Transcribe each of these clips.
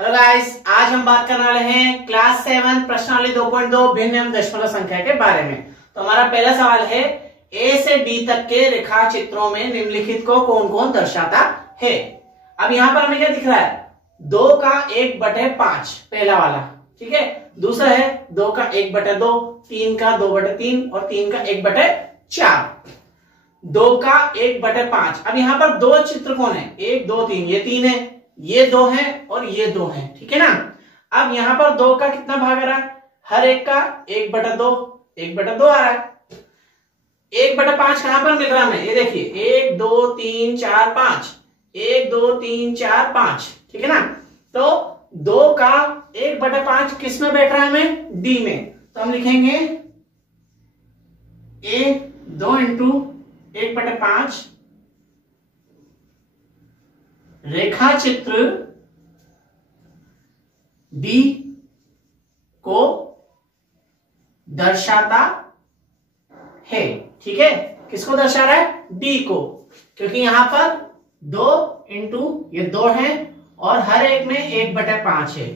Hello guys, आज हम बात करने वाले हैं क्लास 7 प्रश्नावली 2.2 भिन्न एवं दशमलव संख्या के बारे में। तो हमारा पहला सवाल है, ए से डी तक के रेखा चित्रों में निम्नलिखित को कौन कौन दर्शाता है। अब यहाँ पर हमें क्या दिख रहा है, 2 का 1/5 पहला वाला, ठीक है। दूसरा है 2 का 1/2, 3 का 2/3 और 3 का 1/4। 2 का 1/5। अब यहाँ पर दो चित्र कौन है, 1 2 3, ये 3 है, ये 2 है और ये 2 है, ठीक है ना। अब यहाँ पर 2 का कितना भाग आ रहा है, हर एक का 1/2, 1/2 आ रहा है। 1/5 कहां पर मिल रहा है हमें, ये देखिए 1 2 3 4 5, 1 2 3 4 5, ठीक है ना। तो 2 का 1/5 किस में बैठ रहा है हमें, डी में। तो हम लिखेंगे ए 2 इंटू 1/5 रेखा चित्र डी को दर्शाता है, ठीक है। किसको दर्शा रहा है, डी को, क्योंकि यहां पर 2 इंटू ये 2 है और हर एक में 1/5 है,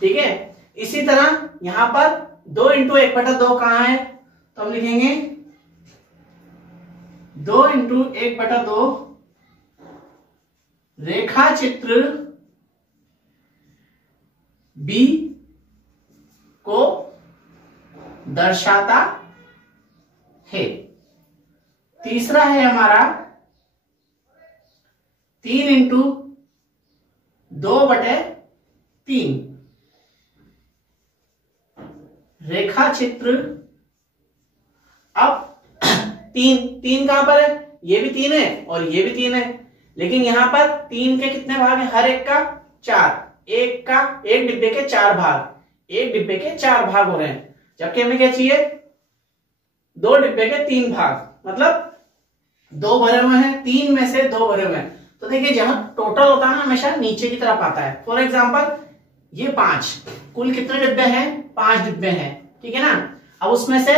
ठीक है। इसी तरह यहां पर 2 इंटू 1/2 कहां है, तो हम लिखेंगे 2 इंटू 1/2 रेखा चित्र बी को दर्शाता है। तीसरा है हमारा 3 इंटू 2/3 रेखा चित्र। अब 3 कहां पर है, ये भी 3 है और ये भी 3 है, लेकिन यहां पर 3 के कितने भाग हैं, हर एक का 4, एक डिब्बे के 4 भाग, एक डिब्बे के 4 भाग हो रहे हैं। जबकि हमें क्या चाहिए, 2 डिब्बे के 3 भाग, मतलब 2 भरे हुए हैं, 3 में से 2 भरे हुए हैं। तो देखिए जहां टोटल होता है ना, हमेशा नीचे की तरफ आता है। फॉर एग्जाम्पल ये 5, कुल कितने डिब्बे हैं, 5 डिब्बे हैं, ठीक है ना। अब उसमें से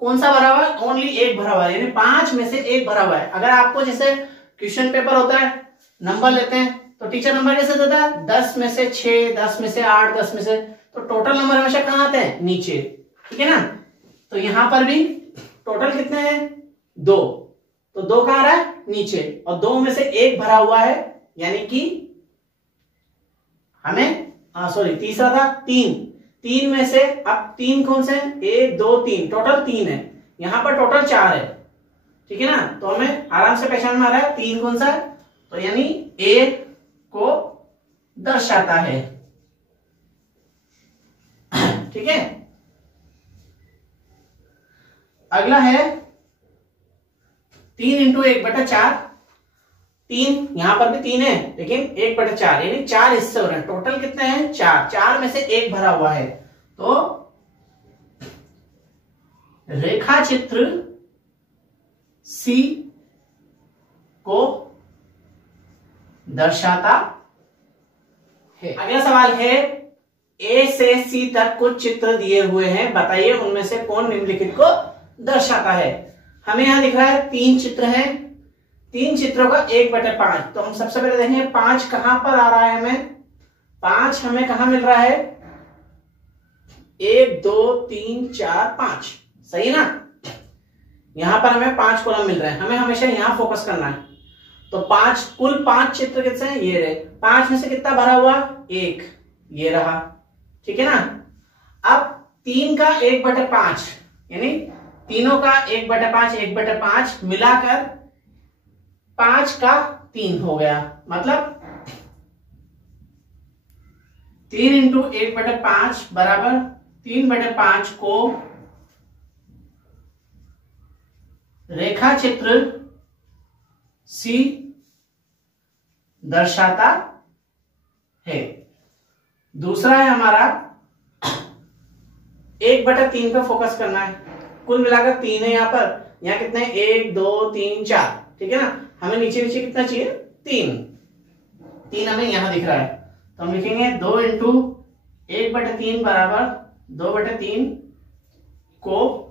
कौन सा भरा हुआ है, ओनली 1 भरा हुआ है, यानी 5 में से 1 भरा हुआ है। अगर आपको जैसे क्वेश्चन पेपर होता है, नंबर लेते हैं तो टीचर नंबर कैसे देता है, 10 में से 6, 10 में से 8, 10 में से, तो टोटल नंबर हमेशा कहां आते हैं, नीचे, ठीक है ना। तो यहां पर भी टोटल कितने हैं, 2, तो 2 कहां आ रहा है, नीचे, और 2 में से 1 भरा हुआ है, यानी कि हमें तीसरा था 3 में से, अब 3 कौन से हैं, 1 2 3, टोटल 3 है, यहां पर टोटल 4 है, ठीक है ना। तो हमें आराम से पहचान में आ रहा है 3 कौन सा है, तो यानी ए को दर्शाता है, ठीक है। अगला है 3 इंटू 1/4। 3 यहां पर भी 3 है, लेकिन 1/4 यानी 4 हिस्से हो रहे हैं, टोटल कितने हैं, 4, 4 में से 1 भरा हुआ है। तो रेखा चित्र सी को दर्शाता है। अगला सवाल है, ए से सी तक कुछ चित्र दिए हुए हैं, बताइए उनमें से कौन निम्नलिखित को दर्शाता है। हमें यहां दिख रहा है 3 चित्र हैं, 3 चित्रों का 1/5। तो हम सबसे पहले देखेंगे 5 कहां पर आ रहा है, हमें 5 हमें कहां मिल रहा है, 1 2 3 4 5, सही ना। यहां पर हमें 5 कॉलम मिल रहे हैं, हमें हमेशा यहां फोकस करना है। तो 5, कुल 5 चित्र कितने हैं, ये रहे। 5 में से कितना भरा हुआ, 1, ये रहा, ठीक है ना। अब 3 का 1/5 यानी तीनों का 1/5 1/5 मिलाकर 5 का 3 हो गया, मतलब 3 इंटू 1/5 बराबर 3/5 को रेखा चित्र सी दर्शाता है। दूसरा है हमारा 1/3 पे फोकस करना है, कुल मिलाकर 3 है यहां पर, यहां कितने, 1 2 3 4, ठीक है ना। हमें नीचे नीचे कितना चाहिए, 3 हमें यहां दिख रहा है। तो हम लिखेंगे 2 इंटू 1/3 बराबर 2/3 को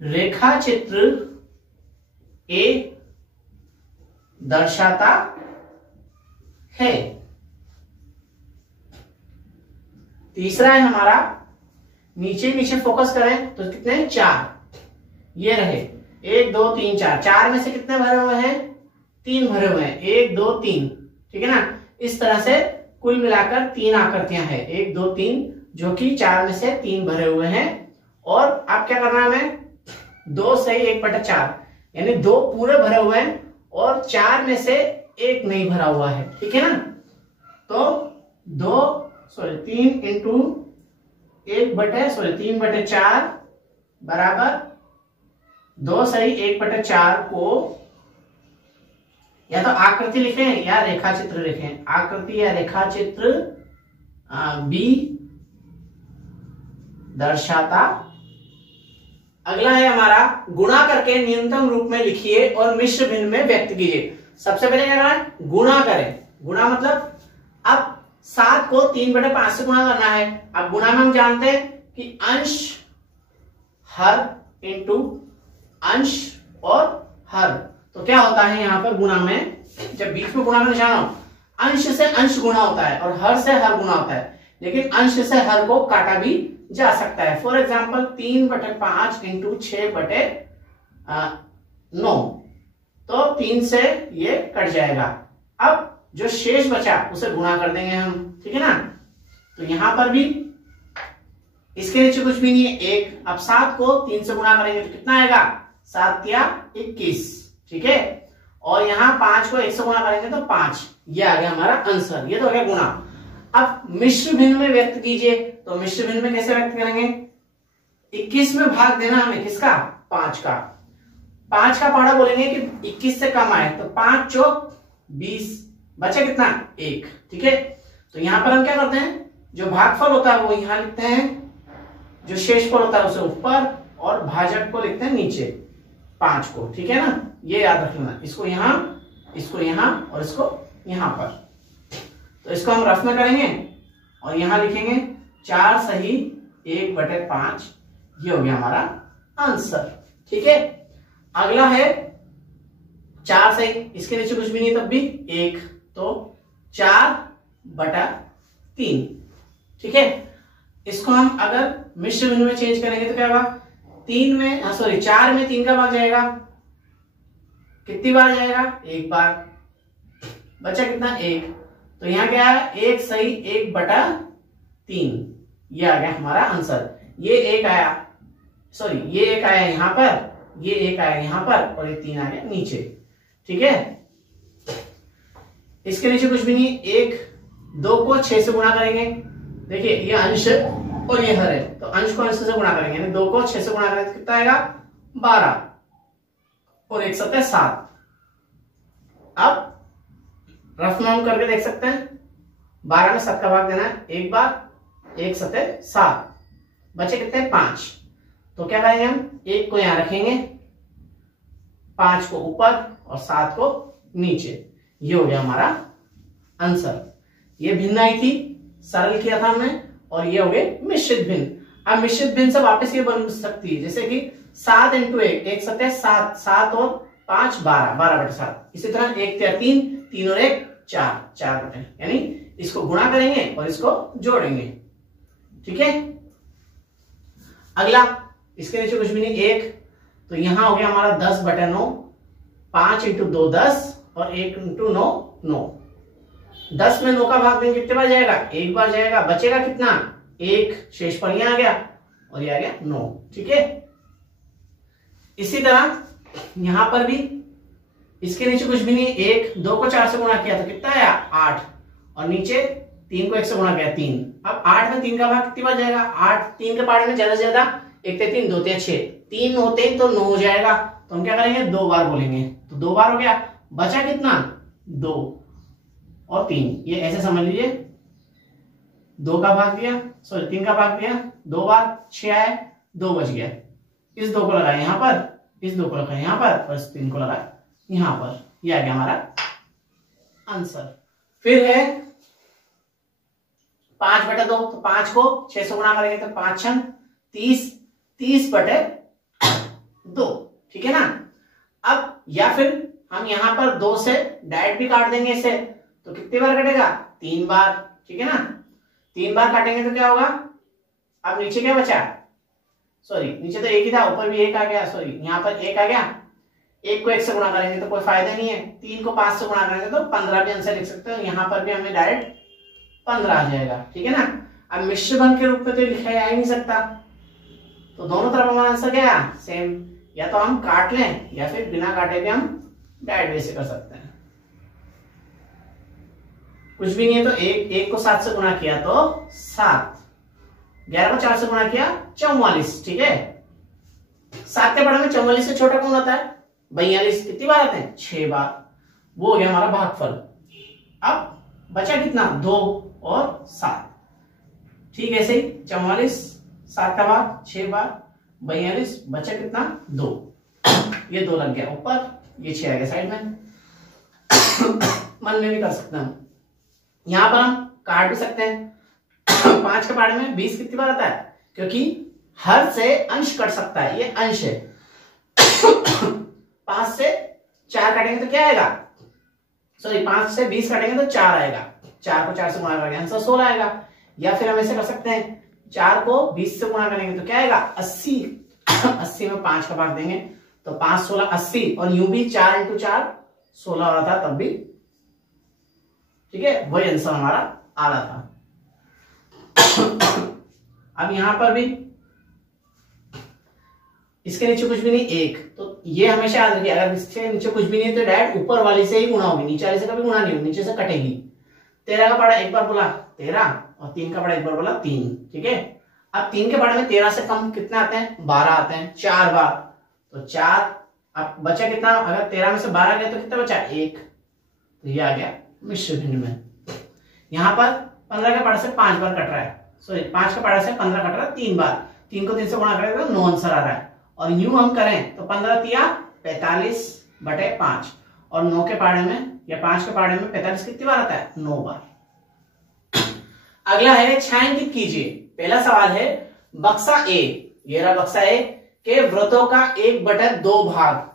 रेखा चित्र ए दर्शाता है। तीसरा है हमारा, नीचे नीचे फोकस करें तो कितने, 4 ये रहे, 1 2 3 4, 4 में से कितने भरे हुए हैं, 3 भरे हुए हैं, 1 2 3, ठीक है ना। इस तरह से कुल मिलाकर 3 आकृतियां हैं, 1 2 3, जो कि 4 में से 3 भरे हुए हैं। और अब क्या करना है हमें, 2 सही 1/4, यानी 2 पूरे भरे हुए हैं और 4 में से 1 नहीं भरा हुआ है, ठीक है ना। तो 3 इंटू 3/4 बराबर 2 सही 1/4 को या तो आकृति लिखें या रेखा चित्र लिखें, आकृति या रेखा चित्र बी दर्शाता। अगला है हमारा, गुणा करके न्यूनतम रूप में लिखिए और मिश्र भिन्न में व्यक्त कीजिए। सबसे पहले क्या करना है, गुणा करें। गुणा मतलब अब 7 को 3/5 से गुणा करना है। अब गुणा में हम जानते हैं कि अंश हर इंटू अंश और हर, तो क्या होता है यहाँ पर गुणा में, जब बीच में गुणा में निशान हो, अंश से अंश गुणा होता है और हर से हर गुणा होता है, लेकिन अंश से हर को काटा भी जा सकता है। फॉर एग्जाम्पल 3/5 इंटू 6/9, तो 3 से ये कट जाएगा। अब जो शेष बचा उसे गुणा कर देंगे हम, ठीक है ना। तो यहां पर भी इसके नीचे कुछ भी नहीं है, 1। अब 7 को 3 से गुणा करेंगे तो कितना आएगा, 7 या 21, ठीक है। और यहाँ 5 को 1 से गुणा करेंगे तो 5, ये आ गया हमारा आंसर। ये तो हो गया गुणा। अब मिश्र भिन्न में व्यक्त कीजिए, तो मिश्र भिन्न में कैसे व्यक्त करेंगे, 21 में भाग देना हमें, किसका, 5 का। 5 का पहाड़ा बोलेंगे कि 21 से कम आए, तो 5 चौक 20, बचा कितना, 1, ठीक है। तो यहां पर हम क्या करते हैं, जो भागफल होता है वो यहां लिखते हैं, जो शेषफल होता है उसे ऊपर, और भाजक को लिखते हैं नीचे, 5 को, ठीक है ना। ये याद रख लेना, इसको यहां और इसको यहां पर। तो इसको हम रफ में करेंगे और यहां लिखेंगे 4 सही 1/5, ये हो गया हमारा आंसर, ठीक है। अगला है 4 सही, इसके नीचे कुछ भी नहीं तब भी 1, तो 4/3, ठीक है। इसको हम अगर मिश्र भिन्न में चेंज करेंगे तो क्या होगा, 4 में 3 का भाग जाएगा, कितनी बार जाएगा, 1 बार, बचा कितना, 1। तो यहां क्या है, 1 सही 1/3, ये आ गया हमारा आंसर। ये 1 आया, ये 1 आया यहां पर, ये 1 आया यहां पर, और ये 3 आ गया नीचे, ठीक है। इसके नीचे कुछ भी नहीं, 1 2 को 6 से गुणा करेंगे, देखिए ये अंश और ये हर है, तो अंश को अंश से गुणा करेंगे, यानी 2 को 6 से गुणा करेंगे तो कितना आएगा, 12, और 1 7 7। अब रफ में हम करके देख सकते हैं, 12 में 7 का भाग देना है 1 बार, 1 7 7, बचे कितने, 5। तो क्या करेंगे हम, 1 को यहां रखेंगे, 5 को ऊपर और 7 को नीचे, ये हो गया हमारा आंसर। ये भिन्न आई थी, सरल किया था हमने, और ये हो गए मिश्रित भिन्न। अब मिश्रित भिन्न से वापस ये बन सकती है, जैसे कि 7 इंटू 1, 1 7 7, 7 और 5 12, 12/7। इसी तरह 1 3, 3 और 1 4, 4/, यानी इसको गुणा करेंगे और इसको जोड़ेंगे, ठीक है। अगला, इसके नीचे कुछ भी नहीं, 1, तो यहां हो गया हमारा 10/9, 5 इंटू 2 10, और 1 इंटू 9 9। 10 में 9 का भाग देंगे कितने बार जाएगा, 1 बार जाएगा, बचेगा कितना, 1, शेषफल यहां आ गया, और ये आ गया 9, ठीक है। इसी तरह यहां पर भी इसके नीचे कुछ भी नहीं, 1 2 को 4 से गुणा किया तो कितना आया, 8, और नीचे 3 को 1 से गुणा किया 3। अब 8 में 3 का भाग कितनी बार जाएगा, 8, 3 के पार्ट में ज्यादा से ज्यादा 1 3 2 6, 3 होते ही तो 9 हो जाएगा, तो हम क्या करेंगे, 2 बार बोलेंगे, तो 2 बार हो गया, बचा कितना, 2 और 3, ये ऐसे समझ लीजिए, 2 का भाग दिया, 3 का भाग दिया 2 बार, 6 आया, 2 बच गया, इस 2 को लगाया यहां पर, इस 2 को लगाया यहां पर, और इस 3 को लगाया यहां पर, यह आ गया हमारा आंसर। फिर है 5/2, तो 5 को 6 से गुणा करेंगे तो 5 6 30, 30/2, ठीक है ना। अब या फिर हम यहां पर 2 से डायरेक्ट भी काट देंगे इसे, तो कितनी बार कटेगा? 3 बार। ठीक है ना, 3 बार काटेंगे तो क्या होगा? अब नीचे क्या बचा? सॉरी, नीचे तो एक ही था, ऊपर भी एक आ गया, सॉरी यहाँ पर एक आ गया। एक को 1 से गुणा करेंगे तो कोई फायदा नहीं है, 3 को 5 से गुणा करेंगे तो 15 भी आंसर लिख सकते हो। यहाँ पर भी हमें डायरेक्ट 15 आ जाएगा। ठीक है ना, अब मिश्र भंग के रूप में तो लिखा जा ही नहीं सकता, तो दोनों तरफ हमारा आंसर क्या है? सेम। या तो हम काट लें या फिर बिना काटे भी हम डायरेक्ट वे से कर सकते हैं। कुछ भी नहीं है तो एक को 7 से गुणा किया तो 7, 11 को 4 से गुणा किया 44। ठीक है, 7 के पढ़े में 44 से छोटा कौन आता है? 42। कितनी बार आते हैं? 6 बार। वो हो गया हमारा भागफल। अब बचा कितना? 2 और 7। ठीक है, ऐसे ही 44, 7 का भाग 6 बार, 42, बचा कितना? 2। ये 2 लग गया ऊपर, ये 6 आ गया साइड में। मन में भी कर सकते हैं हम, यहां पर हम काट भी सकते हैं। 5 के पार्ट में 20 कितनी बार आता है? क्योंकि हर से अंश कट सकता है, ये अंश है। 5 से 4 काटेंगे तो क्या आएगा? सॉरी, 5 से 20 काटेंगे तो 4 आएगा। 4 को 4 से गुणा करेंगे आंसर 16 आएगा। या फिर हम ऐसे कर सकते हैं, 4 को 20 से गुणा करेंगे तो क्या आएगा? 80। 80 में 5 का भाग देंगे तो 5 16 80, और यूं भी 4 इंटू 4 16 हो रहा था तब भी। ठीक है, वही आंसर हमारा आ रहा था। अब यहां पर भी इसके नीचे कुछ भी नहीं, 1, तो ये हमेशा याद रखिए, अगर इसके नीचे कुछ भी नहीं तो डायरेक्ट ऊपर वाली से ही गुणा होगी, नीचे वाली से कभी गुणा नहीं होगी, नीचे से कटेगी। 13 का पढ़ा एक बार बोला 13, और 3 का पढ़ा एक बार बोला 3। ठीक है, अब 3 के पढ़े में 13 से कम कितने आते हैं? 12 आते हैं, 4 बार। तो 4, अब बचा कितना? अगर 13 में से 12 गया तो कितना बचा? 1। तो ये आ गया मिश्र भिन्न में। यहां पर 15 के पढ़े से 5 बार कट रहा है, सॉरी 5 के पढ़े से 15 कट रहा है 3 बार। 3 को 3 से गुणा करेंगे तो 9 आंसर आ रहा है। और यूं हम करें तो 15 तिया 45/5, और 9 के पहाड़े में या 5 के पहाड़े में 45 कितनी बार आता है? 9 बार। अगला है छायांकित कीजिए। पहला सवाल है, बक्सा ए, ये रहा बक्सा ए के व्रतों का 1/2 भाग।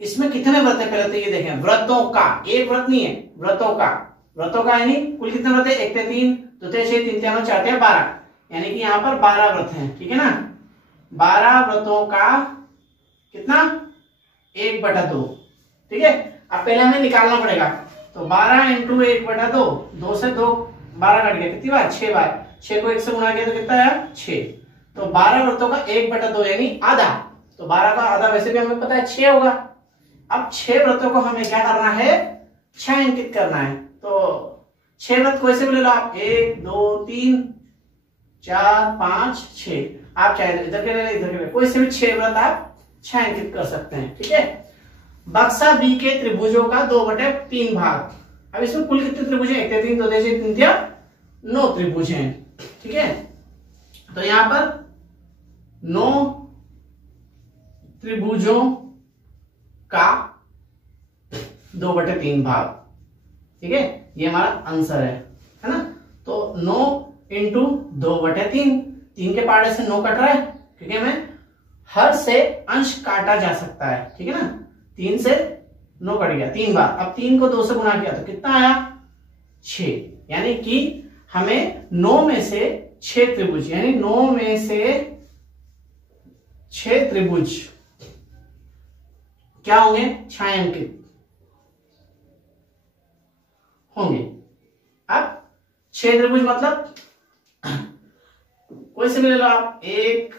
इसमें कितने व्रत है? पहले तो ये देखें, व्रतों का, एक व्रत नहीं है, व्रतों का। व्रतों का यानी कुल कितने व्रत है? 1 से 3, 2 से 6, 3 से 9, 4 से 12, यानी कि यहाँ पर 12 व्रत हैं। ठीक है ना, 12 व्रतों का कितना? 1/2। ठीक है, अब पहले हमें निकालना पड़ेगा, तो 12 इंटू 1/2, 2 से 2 12 कट गया, कितनी बार? 6 बार। 6 को 1 से गुणा किया तो कितना आया? 6। तो 12 व्रतों का 1/2 यानी आधा, तो 12 का आधा वैसे भी हमें पता है 6 होगा। अब 6 व्रतों को हमें क्या करना है? छायांकित करना है। तो 6 व्रत को ऐसे भी ले लो आप, 1 2 3 4 5 6, आप चाहे इधर के ले इधर के ले, कोई से भी 6 व्रत आप छायांकित कर सकते हैं। ठीक है, बक्सा बी के त्रिभुजों का 2/3 भाग। अब इसमें कुल कितने त्रिभुज हैं? 1 से 3, 2 से 3, 9 त्रिभुज हैं। ठीक है, तो यहां पर 9 त्रिभुजों का 2/3 भाग। ठीक है, ये हमारा आंसर है ना। तो 9 इंटू 2/3, 3 के पहाड़े से 9 कट रहा है, क्योंकि हमें हर से अंश काटा जा सकता है। ठीक है ना, 3 से 9 कट गया 3 बार। अब 3 को 2 से गुणा किया तो कितना आया? 6, यानी कि हमें 9 में से 6 त्रिभुज, यानी 9 में से 6 त्रिभुज क्या होंगे? छायांकित होंगे। अब 6 त्रिभुज मतलब कोई से भी ले लो आप, 1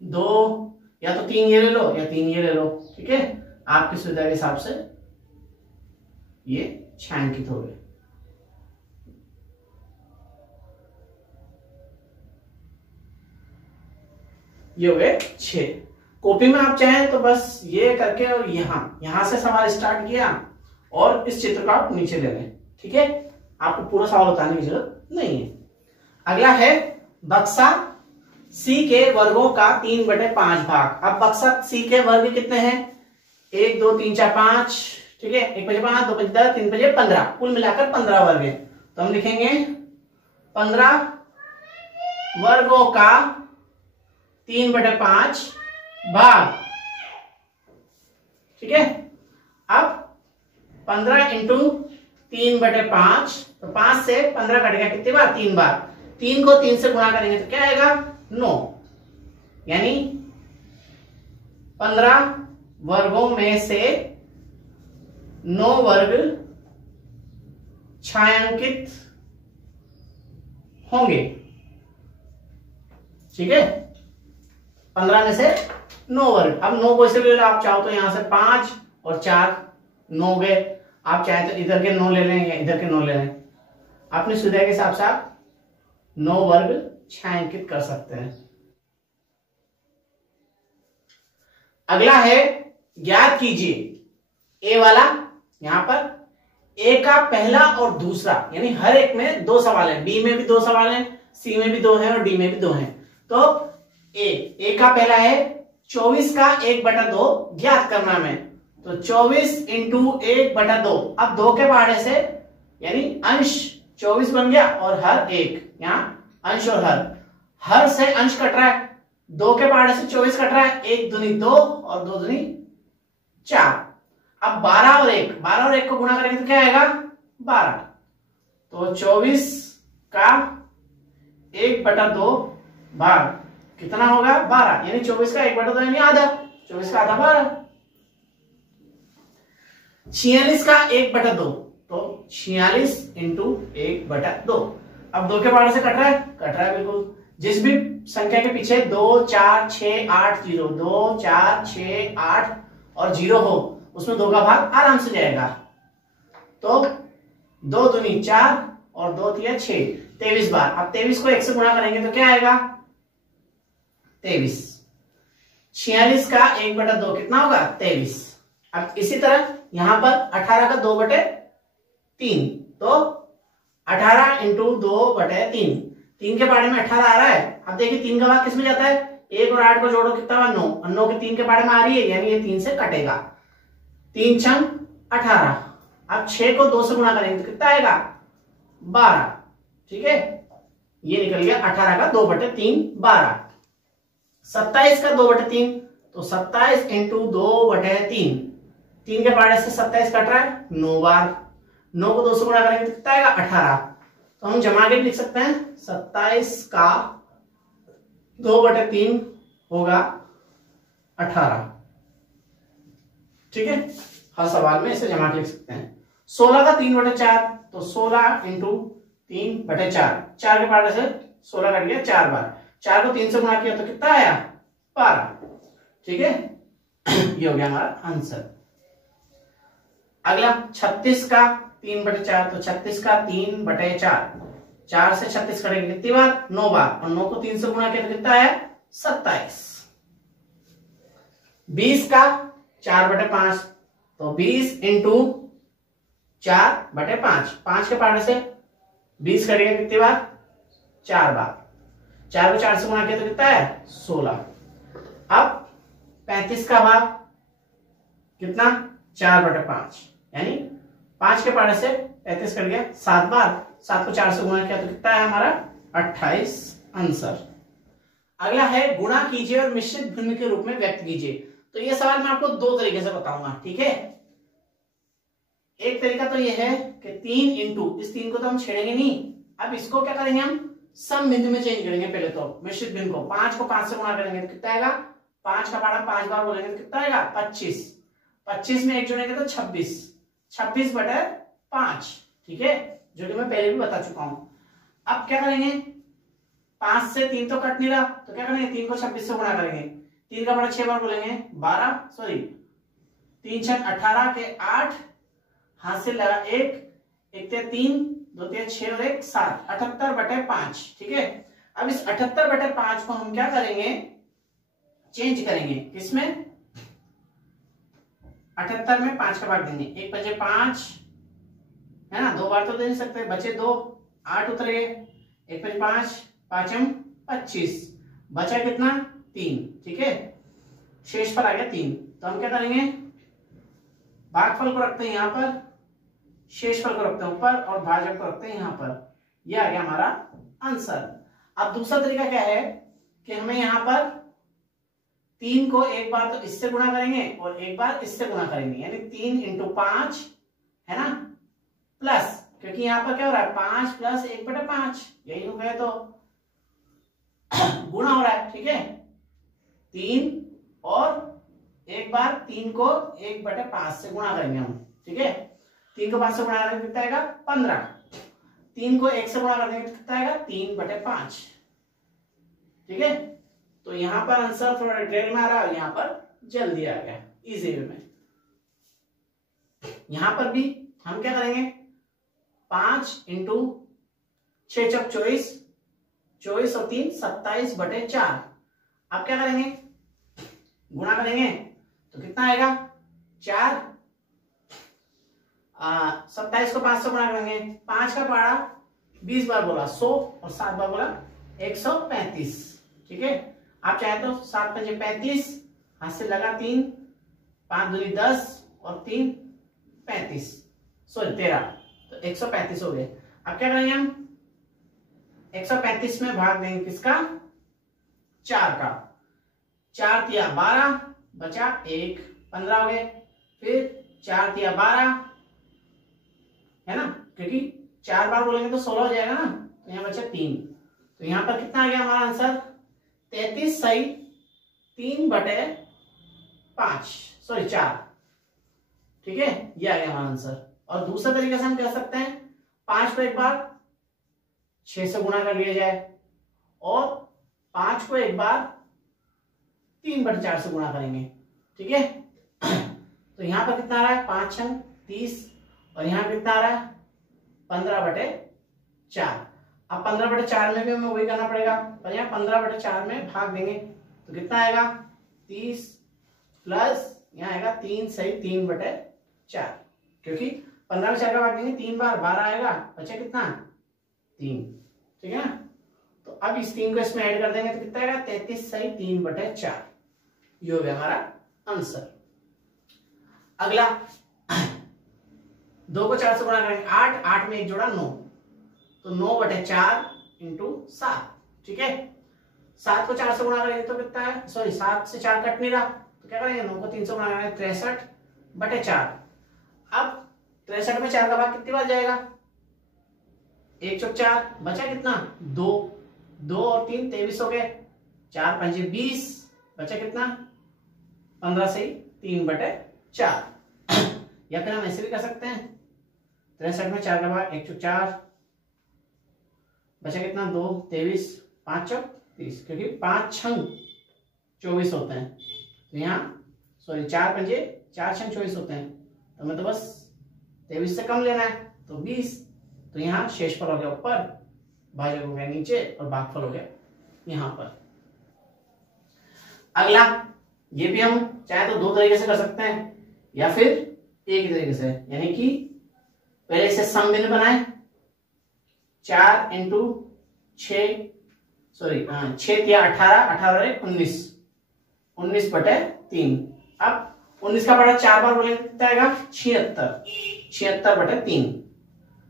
2, या तो 3 ये ले लो या 3 ये ले लो। ठीक है, आपकी सुविधा के हिसाब से ये छायांकित हो गए। ये हो गए 6। कॉपी में आप चाहें तो बस ये करके और यहां से सवाल स्टार्ट किया और इस चित्र को आप नीचे ले लें। ठीक है, आपको पूरा सवाल बताने की जरूरत नहीं है। अगला है बक्सा सी के वर्गों का 3/5 भाग। अब बक्सा सी के वर्ग कितने हैं? 1 2 3 4 5। ठीक है, 1 5 5, 2 5 10, 3 5 15, कुल मिलाकर 15 वर्ग है। तो हम लिखेंगे 15 वर्गों का 3/5 भाग। ठीक है, अब 15 इंटू 3/5, तो 5 से 15 कटेगा कितनी बार? 3 बार। 3 को 3 से गुणा करेंगे तो क्या आएगा? 9, यानी 15 वर्गों में से 9 वर्ग छायांकित होंगे। ठीक है, 15 में से 9 वर्ग। अब 9 को ऐसे ले लो, आप चाहो तो यहां से 5 और 4 9 गए, आप चाहे तो इधर के 9 ले लें या इधर के 9 ले लें, अपनी सुविधा के हिसाब से आप 9 वर्ग छायांकित कर सकते हैं। अगला है ज्ञात कीजिए ए वाला। यहां पर ए का पहला और दूसरा, यानी हर एक में 2 सवाल हैं, बी में भी 2 सवाल हैं, सी में भी 2 हैं और डी में भी 2 हैं। तो ए का पहला है 24 का 1/2 ज्ञात करना में, तो 24 इंटू 1/2। अब 2 के पहाड़े से यानी अंश 24 बन गया और हर एक, यहां अंश और हर से अंश कट रहा है, 2 के पहाड़े से 24 कट रहा है, 1 दूनी 2 और 2 दूनी 4। अब 12 और 1 को गुणा करेंगे तो क्या आएगा? 12। तो 24 का 1/2 भाग कितना होगा? 12, यानी 24 का 1/2 यानी आधा, 24 का आधा 12। 46 का 1/2, तो 46 इंटू 1/2। अब 2 के पहाड़े से कट रहा है बिल्कुल। जिस भी संख्या के पीछे 2 4 6 8 0, 2 4 6 8 और 0 हो, उसमें 2 का भाग आराम से जाएगा। तो 2 दूनी 4 और 2 तिया 6, 23 बार। अब 23 को 1 से गुणा करेंगे तो क्या आएगा? 23। 46 का 1/2 कितना होगा? 23। अब इसी तरह यहां पर 18 का 2/3, तो 18 इंटू 2/3, 3 के पहाड़े में 18 आ रहा है। अब देखिए 3 का भाग किस में जाता है? 1 और 8 को जोड़ो कितना हुआ? 9, और 9 के 3 के पहाड़े में आ रही है, यानी ये 3 से कटेगा। 3 छंग 18। अब 6 को 2 से गुणा करेंगे तो कितना आएगा? 12। ठीक है, ये निकल गया 18 का 2/3 12। 27 का 2/3, तो 27 इंटू 2/3, 3 के पहाड़े से 27 कट रहा है 9 बार, 9 को 2 से गुणा करेंगे तो कितना आएगा? 18। तो हम जमा के लिख सकते हैं 27 का 2/3 होगा 18। ठीक है, हर सवाल में इसे जमा के लिख सकते हैं। 16 का 3/4, तो 16 इंटू 3/4, 4 के पहाड़े से 16 कट गया 4 बार, 4 को 3 से गुणा किया तो कितना आया? 12। ठीक है, ये हो गया हमारा आंसर। अगला 36 का 3/4, तो 36 का 3/4, 4 से 36 कटेंगे कितनी बार? 9 बार, और 9 को 3 से गुणा किया तो कितना आया? 27। 20 का 4/5, तो 20 इंटू 4/5, 5 के पहाड़े से 20 कटेगा कितनी बार? 4 बार, 4 को 4 से गुणा किया तो कितना है? 16। अब 35 का भाग कितना? 4/5, यानी 5 के पहाड़े से 35 कट गया 7 बार, 7 को 4 से गुणा किया तो कितना है हमारा? 28 आंसर। अगला है गुणा कीजिए और मिश्रित भिन्न के रूप में व्यक्त कीजिए। तो ये सवाल मैं आपको 2 तरीके से बताऊंगा। ठीक है, एक तरीका तो ये है कि 3 इंटू, इस 3 को तो हम छेड़ेंगे नहीं, अब इसको क्या करेंगे? हम सम बिंदु में चेंज करेंगे। पहले तो मिश्रित भिन्न को 5 को 5 से गुणा करेंगे तो कितना आएगा? 5 का पहाड़ा 5 बार बोलेंगे तो कितना आएगा? 25। 25 में 1 जोड़ेंगे तो 26, 26/5। ठीक है, जो कि मैं पहले भी बता चुका हूं। अब क्या करेंगे? 5 से 3 तो कट नहीं रहा, तो क्या करेंगे? 3 को 26 से गुणा करेंगे, 3 का बड़ा 6 बार बोलेंगे 12, सॉरी 3 6 18 के 8, हाथ से लगा 1, 1 3, 2 6 और 1 7, 78/5। ठीक है, अब इस 78/5 को हम क्या करेंगे? चेंज करेंगे किसमें? 78 में 5 का भाग देंगे, 1 5 5 है ना, 2 बार तो दे नहीं सकते, बचे 2, 8 उतर गए, 1 5 5 5 25, बचा कितना? 3। ठीक है, शेष पर आ गया 3, तो हम क्या करेंगे? भागफल को रखते हैं यहां पर, शेषफल को रखते हैं ऊपर और भाजक को रखते हैं यहां पर। यह आ गया हमारा आंसर। अब दूसरा तरीका क्या है कि हमें यहां पर 3 को एक बार तो इससे गुणा करेंगे और एक बार इससे गुणा करेंगे, यानी 3 इंटू 5 है ना, प्लस, क्योंकि यहाँ पर क्या हो रहा है 5 प्लस 1/5, यही हो गया, तो गुणा हो रहा है, ठीक है। 3 और एक बार 3 को 1/5 से गुणा करेंगे हम, ठीक है। 3 को 5 से गुणा करेंगे कितना आएगा 15, 3 को 1 से गुणा करेंगे तो कितना आएगा 3/5, ठीक है। तो यहाँ पर आंसर थोड़ा डिटेल में आ रहा है, यहाँ पर जल्दी आ गया इजी वे में। यहां पर भी हम क्या करेंगे 5 इंटू 6 चौक 24, 24 और 3 27/4। अब क्या करेंगे गुणा करेंगे तो कितना आएगा 4, 27 को 5 से गुणा करेंगे, 5 का पहाड़ा 20 बार बोला 100 और 7 बार बोला 135, ठीक है। आप चाहे तो 7 5 35, हाथ से लगा 3, 5 दूनी 10 और 3 35, सॉरी 13, तो 135 हो गए। अब क्या करेंगे हम 135 में भाग देंगे किसका 4 का, 4 तिया 12 बचा 1, 15 हो गए। फिर 4 तिया 12 है ना, क्योंकि 4 बार बोलेंगे तो 16 हो जाएगा ना, तो यहाँ बचा 3, तो यहाँ पर कितना आ गया हमारा आंसर 33 सही 3/5, सॉरी 4, ठीक है, ये आ गया हमारा आंसर। और दूसरा तरीके से हम कह सकते हैं 5 को एक बार 6 से गुणा कर लिया जाए और 5 को एक बार 3/4 से गुणा करेंगे, ठीक है। तो यहां पर कितना आ रहा है 5 6 30 और यहां कितना आ रहा है 15/4। अब 15/4 में भी हमें वही करना पड़ेगा, और यहाँ 15/4 में भाग देंगे तो कितना आएगा 30 प्लस यहाँ आएगा 3 सही 3/4, क्योंकि 15/4 का भाग देंगे 3 बार 12 आएगा, बचा कितना 3, ठीक है ना। तो अब इस 3 को इसमें ऐड कर देंगे तो कितना आएगा 33 सही 3/4, ये हो गया हमारा आंसर। अगला 2 को 4 से गुणा करेंगे 8, 8 में 1 जोड़ा 9, तो 9/4 इंटू 7, ठीक है। 7 को 4 से गुणा करेंगे तो कितना है, सॉरी 7 से 4 कट नहीं रहा, तो क्या करेंगे 9 को 3 से गुणा करेंगे 63/4। अब 63 में 4 का भाग कितनी बार जाएगा 1 चौक 4, बचा कितना 2, 2 और 3 23 हो गए, 4 5 20, बचा कितना 15 सही 3/4। या फिर हम ऐसे भी कर सकते हैं 63 में 4 का भाग 1 चौक 4, बचा कितना 2 23, 5 चौक 30, क्योंकि 5 छंग 24 होते हैं, तो यहाँ सॉरी 4 पंजे 4 छंग 24 होते हैं, तो हमें तो बस 23 से कम लेना है, तो 20, तो यहाँ शेषफल हो गया ऊपर, भाजक हो गया नीचे और भागफल हो गया यहाँ पर। अगला ये भी हम चाहे तो 2 तरीके से कर सकते हैं या फिर एक ही तरीके से, यानी कि पहले इसे समबिंदु बनाए 4 इंटू 6, सॉरी 6 तिया 18, 18 और 19, 19/3। अब 19 का बड़ा 4 बार बोलेंगे कितना आएगा 76, 76/3।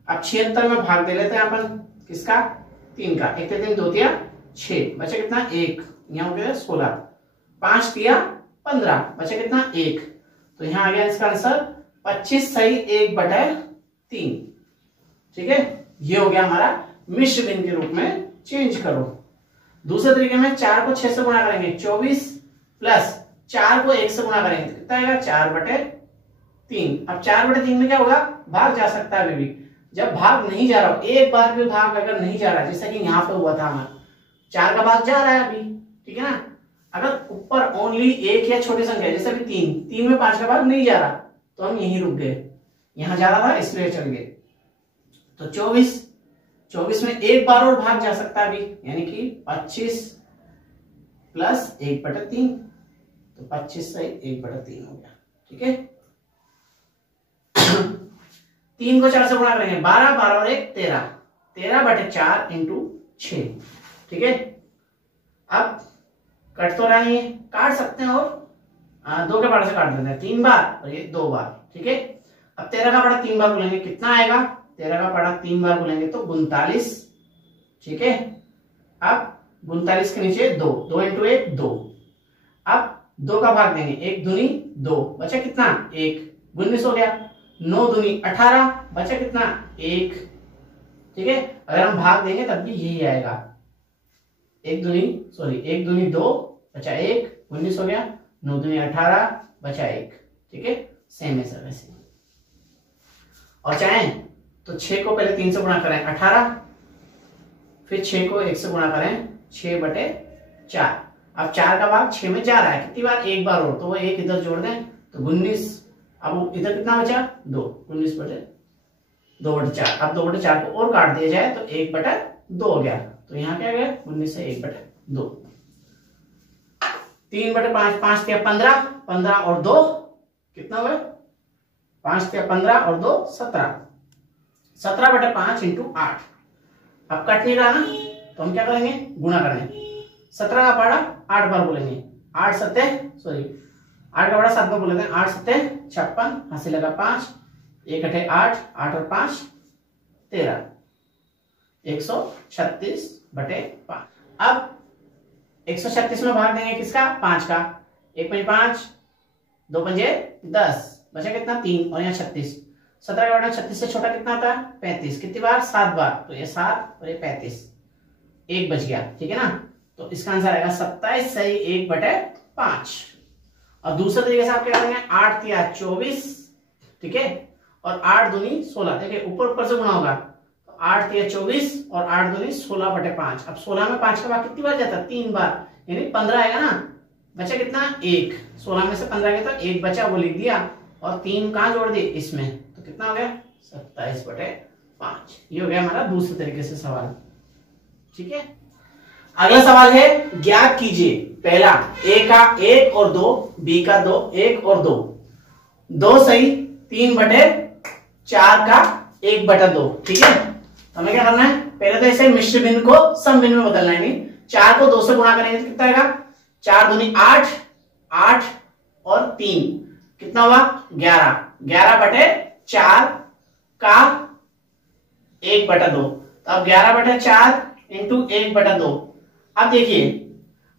अब 76 में भाग दे लेते हैं अपन किसका 3 का, 1 3 2 तिया 6, बचा कितना 1, यहाँ हो गया 16, 5 तिया 15, बचा कितना 1, तो यहाँ आ गया इसका आंसर 25 सही 1/3, ठीक है। ये हो गया हमारा मिश्र भिन्न के रूप में चेंज करो। दूसरे तरीके में 4 को 6 से गुणा करेंगे 24 प्लस 4 को 1 से गुणा करेंगे तो कितना आएगा 4/3। अब 4/3 में क्या होगा भाग जा सकता है अभी भी, जब भाग नहीं जा रहा हो, एक बार भी भाग अगर नहीं जा रहा है, जैसा कि यहाँ पे हुआ था हमारा 4 का भाग जा रहा है अभी, ठीक है ना। अगर ऊपर ओनली एक या छोटी संख्या जैसे अभी 3 में 5 का भाग नहीं जा रहा तो हम यहीं रुक गए, यहां जा रहा था इसलिए चल गए, तो 24 में एक बार और भाग जा सकता है अभी, यानी कि 25 प्लस 1/3, तो 25 से 1/3 हो गया, ठीक है। 3 को 4 से गुणा करेंगे 12, 12 और 1 13, 13/4 इंटू 6, ठीक है। अब कट तो रहा नहीं है, काट सकते हैं और 2 के बड़ा से काट देते हैं 3 बार और ये 2 बार, ठीक है। अब 13 का बड़ा 3 बार बोलेंगे कितना आएगा, 13 का बड़ा 3 बार बोलेंगे तो 39, ठीक है। अब 39 के नीचे 2, 2 इंटू 1 2, अब 2 का भाग देंगे 1 दूनी 2, बचा कितना 1, 19 हो गया। 9 दूनी 18, बचा कितना 1। ठीक है, अगर हम भाग देंगे तब भी यही आएगा। 1 दूनी 2, बचा 1, 19 हो गया। 9 दूनी 18, बचा 1। ठीक है, सेम है सर वैसे। और चाहे तो 6 को पहले 3 से गुणा करें 18, फिर 6 को 1 से गुणा करें 6/4। अब 4 का भाग 6 में जा रहा है, कितनी बार, एक बार और, तो वो 1 इधर जोड़ दें तो 19। अब इधर कितना बचा 2, 19/2/4। अब 2/4 को और काट दिया जाए तो 1/2 हो गया। तो यहाँ क्या गया 19 से 1/2। 3/5, 5 या 15, 15 और 2 कितना हुआ, 5 या 15 और 2 17, 17/5 इंटू 8। अब कट नहीं रहा ना, तो हम क्या करेंगे, गुणा करेंगे। 17 का पाड़ा 8 बार बोलेंगे, 8 का पाड़ा 7 बार बोलेंगे। 8 7 56, हाथ से लगा 5, 1 8 8, 8 और 5 13, 136/5। अब 136 में भाग देंगे किसका, 5 का। 1 पंजे 5, 2 पंजे 10, बचा कितना 3, और यहाँ 36। 17 का पाड़ा 36 से छोटा कितना आता है 35, कितनी बार 7 बार, तो ये 7 और ये 35, 1 बच गया। ठीक है ना, तो इसका आंसर आएगा 27 सही 1/5। और दूसरे तरीके से आप क्या करेंगे, 8 या 24, ठीक है, और 8 दूनी 16। देखिए ऊपर से गुणा होगा, तो 8 या 24 और 8 दूनी 16/5। अब 16 में 5 का भाग कितनी बार जाता है, 3 बार, यानी 15 आएगा ना। बचा कितना 1, 16 में से 15 गया तो 1 बचा, वो लिख दिया, और 3 कहां जोड़ दिए इसमें, तो कितना हो गया 27/5। ये हो गया हमारा दूसरे तरीके से सवाल। ठीक है, अगला सवाल है, ज्ञात कीजिए पहला ए का 1 और 2, बी का 2, 1 और 2, 2 सही 3/4 का 1/2। ठीक है, तो हमें क्या करना है, पहले तो ऐसे मिश्र भिन्न को सम भिन्न में बदलना है। 4 को 2 से गुणा करेंगे तो कितना आएगा, 4 दूनी 8, 8 और 3 कितना हुआ 11, 11/4 का 1/2। तो अब 11/4 इंटू 1/2। अब देखिए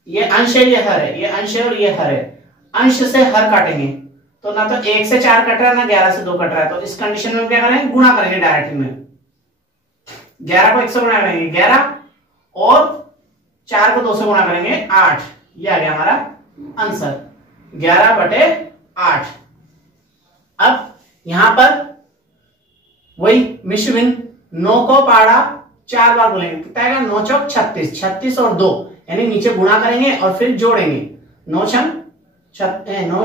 ये अंश है, ये हर है, ये अंश है और ये हर है। अंश से हर काटेंगे तो ना तो 1 से 4 कट रहा है, ना 11 से 2 कट रहा है। तो इस कंडीशन में क्या करेंगे, गुणा करेंगे डायरेक्ट में। 11 को 1 से गुणा करेंगे 11, और 4 को 2 से गुणा करेंगे 8। ये आ गया हमारा आंसर 11/8। अब यहां पर वही मिश्र भिन्न, 9 को पाड़ा 4 बार बोलेंगे, कितना आएगा 9 चौक 36, 36 और 2, यानी नीचे गुणा करेंगे और फिर जोड़ेंगे। 9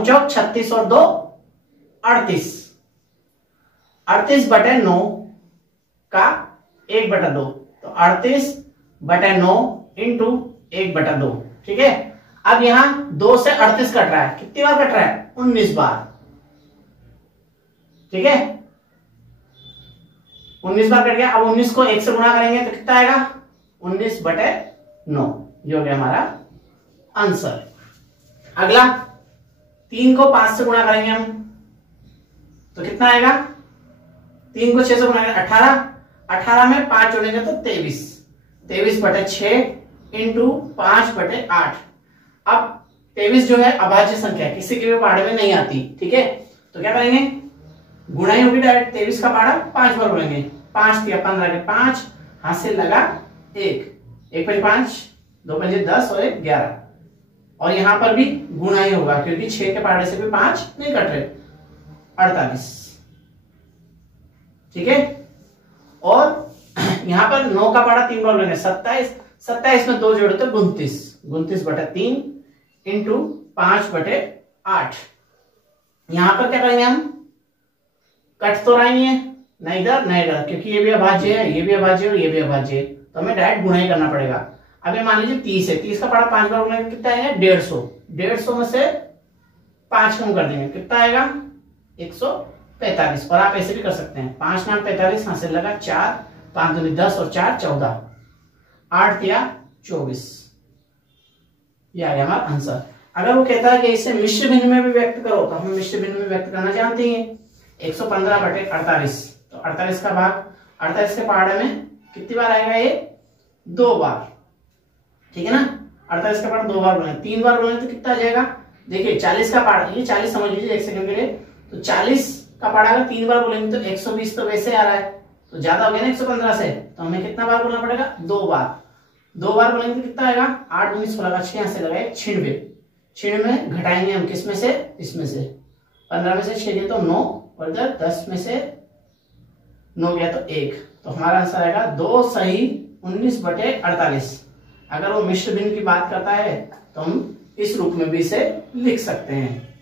चौक 36 और 2 38, 38/9 का 1/2, तो 38/9 इंटू 1/2। ठीक है, अब यहां 2 से 38 कट रहा है, कितनी बार कट रहा है 19 बार। ठीक है, 19 बार कट गया। अब 19 को 1 से गुणा करेंगे तो कितना आएगा 19/9। ये हो गया हमारा आंसर। अगला 3 को 5 से गुणा करेंगे हम तो कितना आएगा, 3 को 6 से गुणा करेंगे 18, 18 में 5 जोड़ेंगे तो 23, 23/6 इंटू 5/8। अब 23 जो है अभाज्य संख्या, किसी के भी पहाड़े में नहीं आती। ठीक है, तो क्या करेंगे, गुणा ही होगी डायरेक्ट। 23 का पहाड़ा 5 बार बोलेंगे, 5 या 15 के 5, हाथ से लगा 1, 1 पंजे 5, 2 पंजे 10 और 1 11। और यहां पर भी गुणा ही होगा क्योंकि 6 के पहाड़े से भी 5 नहीं कट रहे, 48। ठीक है, और यहां पर 9 का पहाड़ा 3 बार बोलेंगे 27, 27 में 2 जोड़े तो 29, 29/3 इंटू 5/8। यहां पर क्या करेंगे हम, कट तो रहा ही है, ना इधर ना इधर, क्योंकि ये भी अभाज्य है, ये भी अभाज्य है और ये भी अभाज्य है, तो हमें डायरेक्ट गुणा ही करना पड़ेगा। अब ये मान लीजिए 30 है, 30 का पहाड़ा 5 बार बोलेंगे कितना है 150, 150 में से 5 कम कर देंगे कितना आएगा 145। और आप ऐसे भी कर सकते हैं, 5 नाम 45, हाथ से लगा 4, 5 दूनी 10 और 4 14, 8 या 24। ये आ गया हमारा आंसर। अगर वो कहता है कि इसे मिश्र भिन्न में भी व्यक्त करो तो हम मिश्र भिन्न में व्यक्त करना जानते हैं। 115/48, तो 48 का भाग 48 के पहाड़े में कितनी बार आएगा, ये 2 बार। ठीक है ना, 48 का पहाड़ा 2 बार बोले, 3 बार बोले तो कितना आ जाएगा, देखिए 40 का पहाड़ा, ये 40 समझ लीजिए 1 सेकंड के लिए, तो 40 का पढ़ा, अगर 3 बार बोलेंगे तो 120 तो वैसे आ रहा है, तो ज्यादा हो गया ना 115 से, तो हमें कितना बार बोलना पड़ेगा, 2 बार। 2 बार बोलेंगे तो कितना आएगा, 8 19 को लगा 6 से लगाए 96, 96 में घटाएंगे हम किस में से, इसमें से 15 में से 6 गया तो 9, और इधर 10 में से 9 गया तो 1, तो हमारा आंसर आएगा 2 सही 19/48। अगर वो मिश्र भिन्न की बात करता है तो हम इस रूप में भी इसे लिख सकते हैं।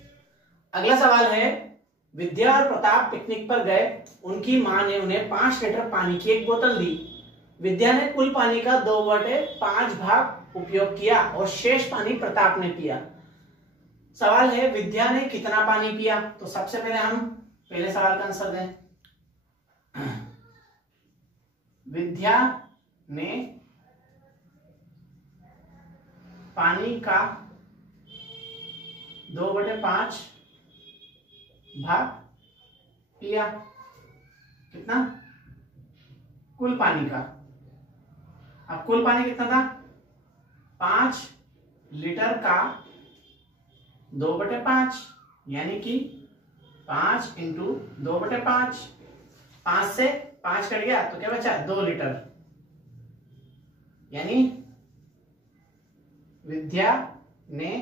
अगला सवाल है, विद्या और प्रताप पिकनिक पर गए, उनकी मां ने उन्हें 5 लीटर पानी की एक बोतल दी। विद्या ने कुल पानी का 2/5 भाग उपयोग किया और शेष पानी प्रताप ने पिया। सवाल है, विद्या ने कितना पानी पिया? तो सबसे पहले हम पहले सवाल का आंसर दें। विद्या ने पानी का 2/5 भाग पिया। कितना? कुल पानी का। अब कुल पानी कितना था? 5 लीटर का 2/5, यानी कि 5 इंटू 2/5, 5 से 5 कट गया तो क्या बचा, 2 लीटर। यानी विद्या ने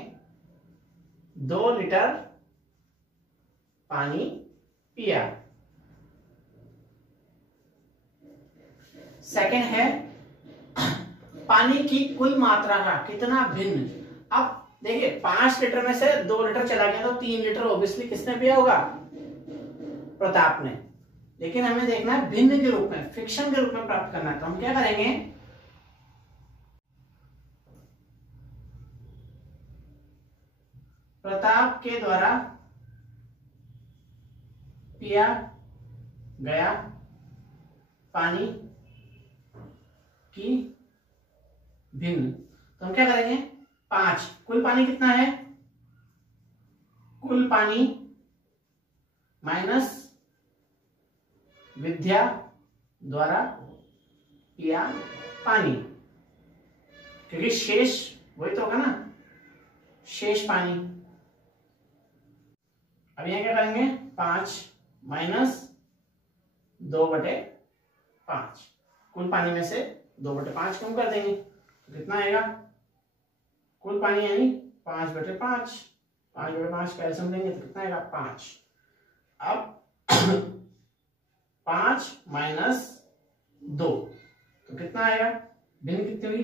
2 लीटर पानी पिया। सेकंड है, पानी की कुल मात्रा का कितना भिन्न। अब देखिए 5 लीटर में से 2 लीटर चला गया तो 3 लीटर ऑब्वियसली किसने पिया होगा, प्रताप ने। लेकिन हमें देखना है भिन्न के रूप में, फ्रिक्शन के रूप में प्राप्त करना है, तो हम क्या करेंगे, प्रताप के द्वारा पिया गया पानी की भिन्न, तो हम क्या करेंगे, 5, कुल पानी कितना है, कुल पानी माइनस विद्या द्वारा पिया पानी, क्योंकि शेष वही तो होगा ना, शेष पानी। अब यहां क्या करेंगे, 5 माइनस 2/5, कुल पानी में से 2/5 कम कर देंगे तो कितना आएगा, कुल पानी यानी 5/5, 5/5 कैल्सियम देंगे तो कितना आएगा, 5। अब 5 माइनस 2 तो कितना आएगा, भिन्न कितनी हुई,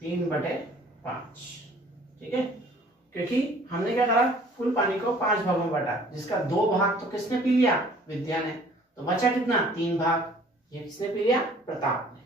3/5। ठीक है, क्योंकि हमने क्या करा, कुल पानी को 5 भागों में बांटा, जिसका 2 भाग तो किसने पी लिया, विद्या ने, तो बचा कितना, 3 भाग, ये किसने पी लिया, प्रताप ने।